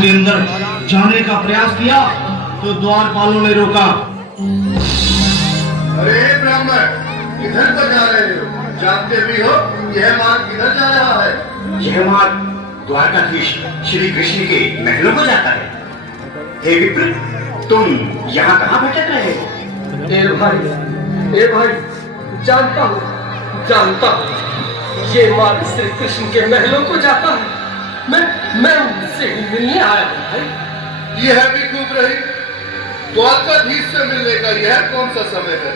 के अंदर जाने का प्रयास किया तो द्वारपालों ने रोका। अरे ब्राह्मण, किधर तक जा रहे हो? जानते भी हो यह मार्ग किधर जा रहा है? यह मार्ग द्वारकाधीश श्री कृष्ण के महलों को जाता है। हे विप्र, तुम यहाँ कहाँ भटक रहे हो? ए भाई, जानता हूँ ये मार्ग श्री कृष्ण के महलों को जाता है। मैं उनसे ही मिलने आया हूँ भाई। यह भी खूब रही। द्वारकाधीश से मिलने का यह कौन सा समय है?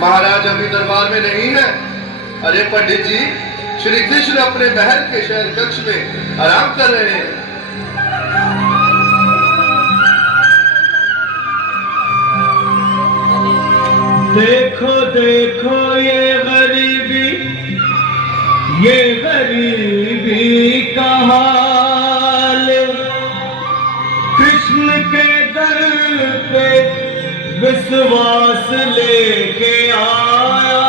महाराज अभी दरबार में नहीं है। अरे पंडित जी, श्री कृष्ण अपने महल के शयन कक्ष में आराम कर रहे हैं। देखो देखो ये गरीबी का हाल, कृष्ण के दर पे विश्वास लेके आया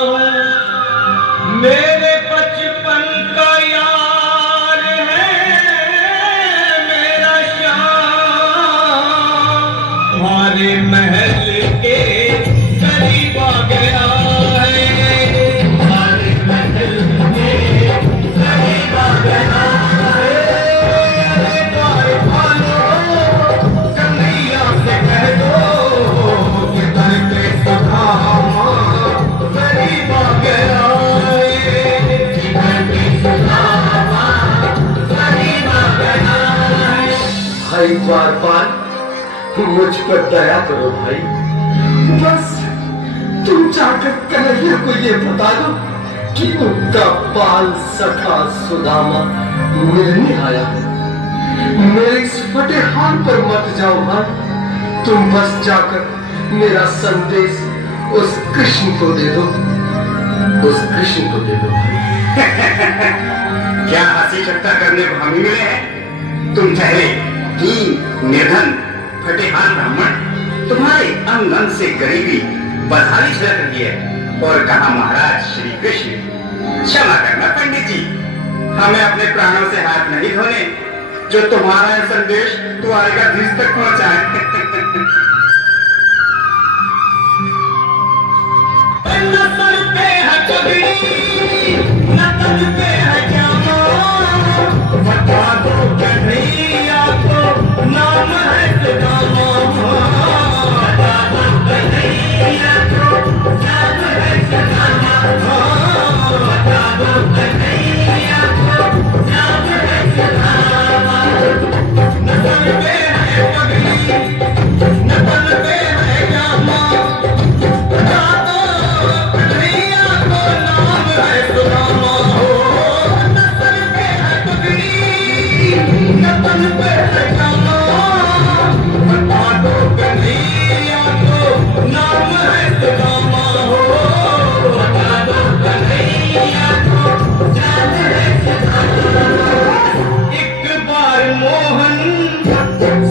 हूँ। मेरे बचपन का यार है मेरा श्याम, हमारे महल के करीब आ गया है। हमारे महल के करीब आ गया है। कन्हैया से कह दो कि घर पे सुधामा करीब आ गया है। घर पे सुधामा करीब आ गया है। भाई द्वारपाल, मुझ पर दया करो भाई। बस तुम जाकर कन्हैया को ये बता दो कि उनका बाल सखा सुदामा मिलने आया है। मेरे इस फटे हाल पर मत जाओ भाई। तुम बस जाकर मेरा संदेश उस कृष्ण को दे दो। क्या हंसी ठट्टा करने भाभी मिले हैं? तुम ठहरे कि निर्धन फटेहान ब्राह्मण, तुम्हारे अंग अंग से गरीबी बधाई झलक रही है। और कहा महाराज श्री कृष्ण, क्षमा करना पंडित जी, हमें अपने प्राणों से हाथ नहीं धोने जो तुम्हारा यह संदेश द्वारकाधीश तक पहुंचाए। नसल पे है चबड़ी, नकल पे है जामा, बता दो कन्हैया को नाम है सुदामा। बता दो कन्हैया को नाम है सुदामा। बता दो कन्हैया को नाम है सुदामा। नसल पे है चबड़ी, नकल पे है जामा, बता दो कन्हैया को नाम है सुदामा। नसल पे है चबड़ी, नकल पे है जामा, बता दो कन्हैया को नाम है सुदामा। बता दो कन्हैया को नाम है सुदामा। एक बार मोहन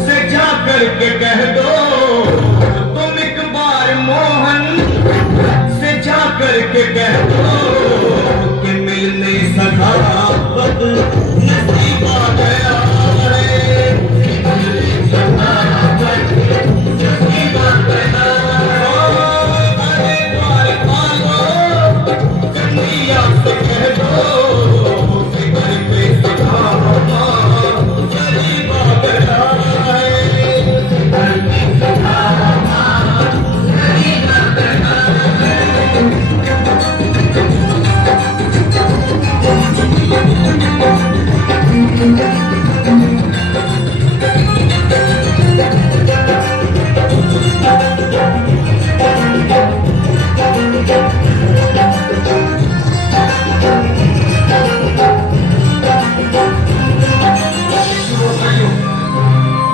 से जा करके कह दो, तुम एक बार मोहन से जा करके कह दो कि मिलने सखावत नसीब आ गया है। मिलने सखावत नसीब आ गया है। अरे द्वारपालो, कन्हैया से कह दो कि घर पे सुधामा करीब आ गया है। घर पे सुधामा करीब आ गया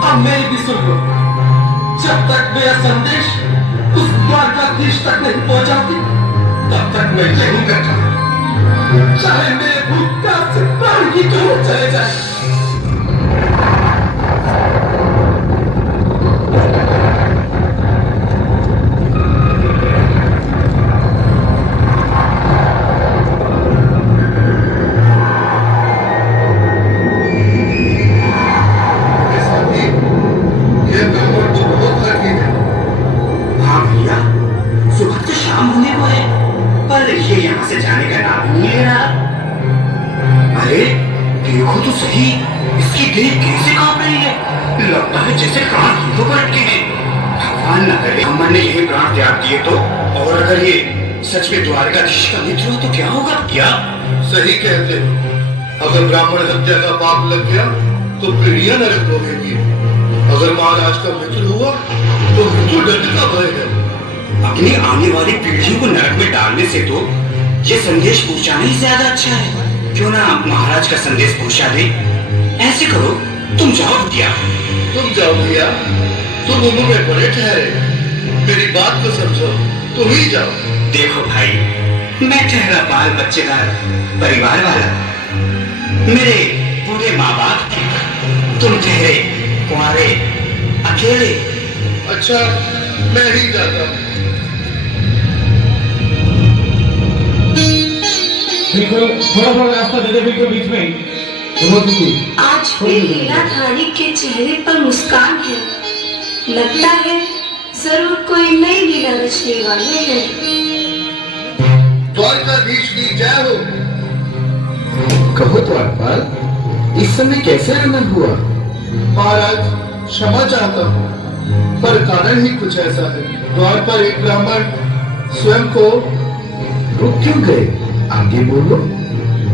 अब मेरी भी सुन लो। जब तक मेरा संदेश उस द्वारकाधीश तक नहीं पहुंचाती, तब तक मैं यहीं बैठा, चाहे मेरे भूख प्यास से प्राण ही क्यों चले जाए। उसकी देह कैसे कांप रही है, लगता है जैसे प्राण हाथों पर अटके हैं। भगवान न करे अमर ने यही प्राण त्याग दिए तो, और अगर ये सच में द्वारकाधीश का मित्र हो तो क्या होगा? क्या सही कहते हो। अगर ब्राह्मण हत्या का पाप लग गया तो पीढ़ियां नरक भोगेगी। अगर महाराज का मित्र हुआ तो मृत्यु दंड का भय है। अपनी आने वाली पीढ़ियों को नरक में डालने से तो ये संदेश पहुंचाना ही ज्यादा अच्छा है। क्यों ना महाराज का संदेश पहुंचा दे? ऐसे करो, तुम जाओ भैया। तुम जाओ भैया, तुम उम्र में बड़े ठहरे, मेरी बात को समझो, तुम ही जाओ। देखो भाई, मैं ठहरा बाल बच्चेदार परिवार वाला, मेरे बूढ़े माँ बाप हैं, तुम ठहरे कुंवारे अकेले। अच्छा, मैं ही जाता हूँ। बिल्कुल थोड़ा थोड़ा रास्ता दे दे, बिल्कुल बीच में ही। आज भी लीलाधारी के चेहरे पर मुस्कान है। लगता है जरूर कोई नई लीला रचने वाले हैं। द्वारकाधीश की जय हो। कहो द्वारपाल, इस समय कैसे आनंद हुआ? महाराज, क्षमा चाहता हूँ, पर कारण ही कुछ ऐसा है। द्वार पर एक ब्राह्मण स्वयं को रुक क्यों गए? आगे बोलो।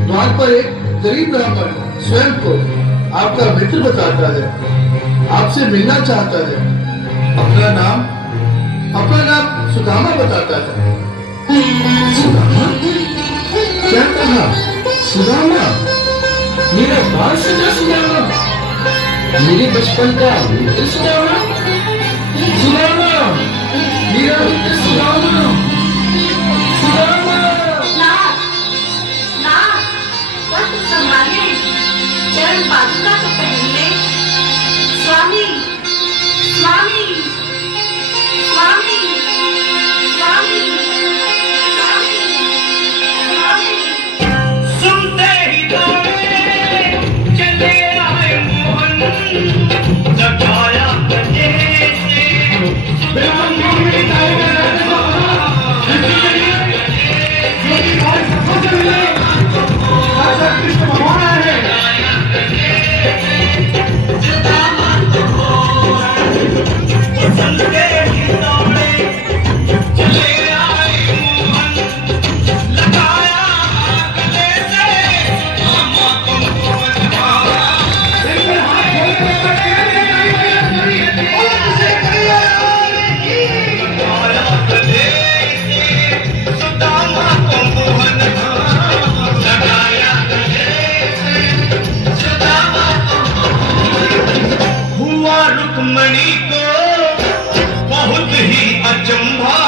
द्वार पर एक गरीब ब्राह्मण स्वयं को आपका मित्र बताता है, आपसे मिलना चाहता है। अपना नाम सुदामा बताता है। सुदामा? क्या कहा? सुदामा? मेरा बाल सजा सुदामा? मेरे बचपन का मित्र सुदामा? सुदामा, मेरा मित्र सुदामा, सुदामा। वक्त संभाले, चरण पादुका तो पहन ले। स्वामी, स्वामी, स्वामी, स्वामी, स्वामी, स्वामी। सुनते ही दौड़े चले आए मोहन, जगाया रुक्मणी को बहुत ही अचंभा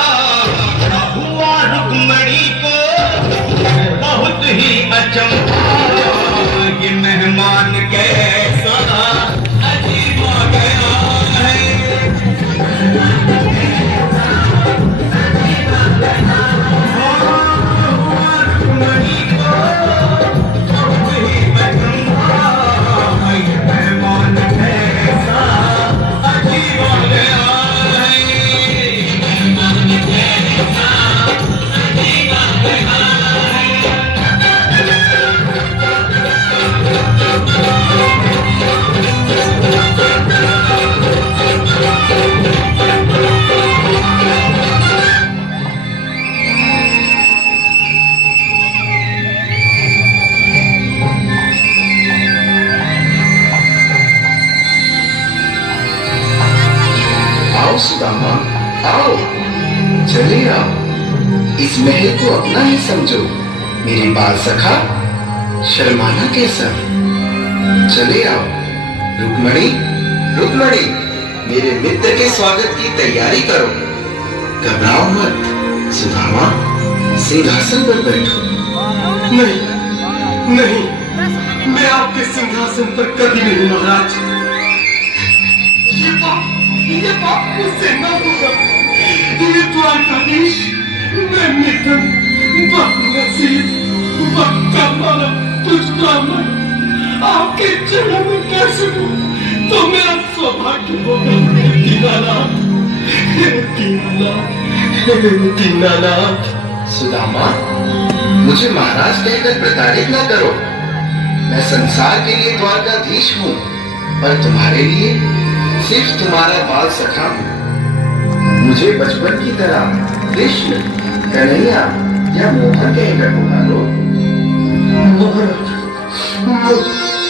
हुआ, रुक्मणी को बहुत ही अचंभा। ये मेहमान कैसा अजीब आ गया है। हुआ रुक्मणी को बहुत ही अचंभा, ये मेहमान कैसा अजीब आ गया है। आओ सुदामा, आओ, चले आओ। इस महल को अपना ही समझो। मेरे बाल सखा, शर्माना कैसा? चले आओ। रुक्मणी, रुक्मणी, मेरे मित्र के स्वागत की तैयारी करो। घबराओ मत। सुदामा, सिंहासन पर बैठो। नहीं, नहीं, मैं आपके सिंहासन पर कभी नहीं महाराज। ये पाप मुझसे न होगा। ये द्वारकाधीश, मैं मिथुन, बदनसीब, बदकर्मा, तुझ ब्राह्मण, आपके चरणों में कैसे हूँ तो मेरा सौभाग्य होगा। दीनानाथ, दीनानाथ, दीनानाथ। सुदामा, मुझे महाराज कहकर प्रताड़ित न करो। मैं संसार के लिए द्वारकाधीश हूँ, पर तुम्हारे लिए सिर्फ तुम्हारा बाल सखा हूँ। मुझे बचपन की तरह कृष्ण, कन्हैया या मोहन कहकर पुकारो। महाराज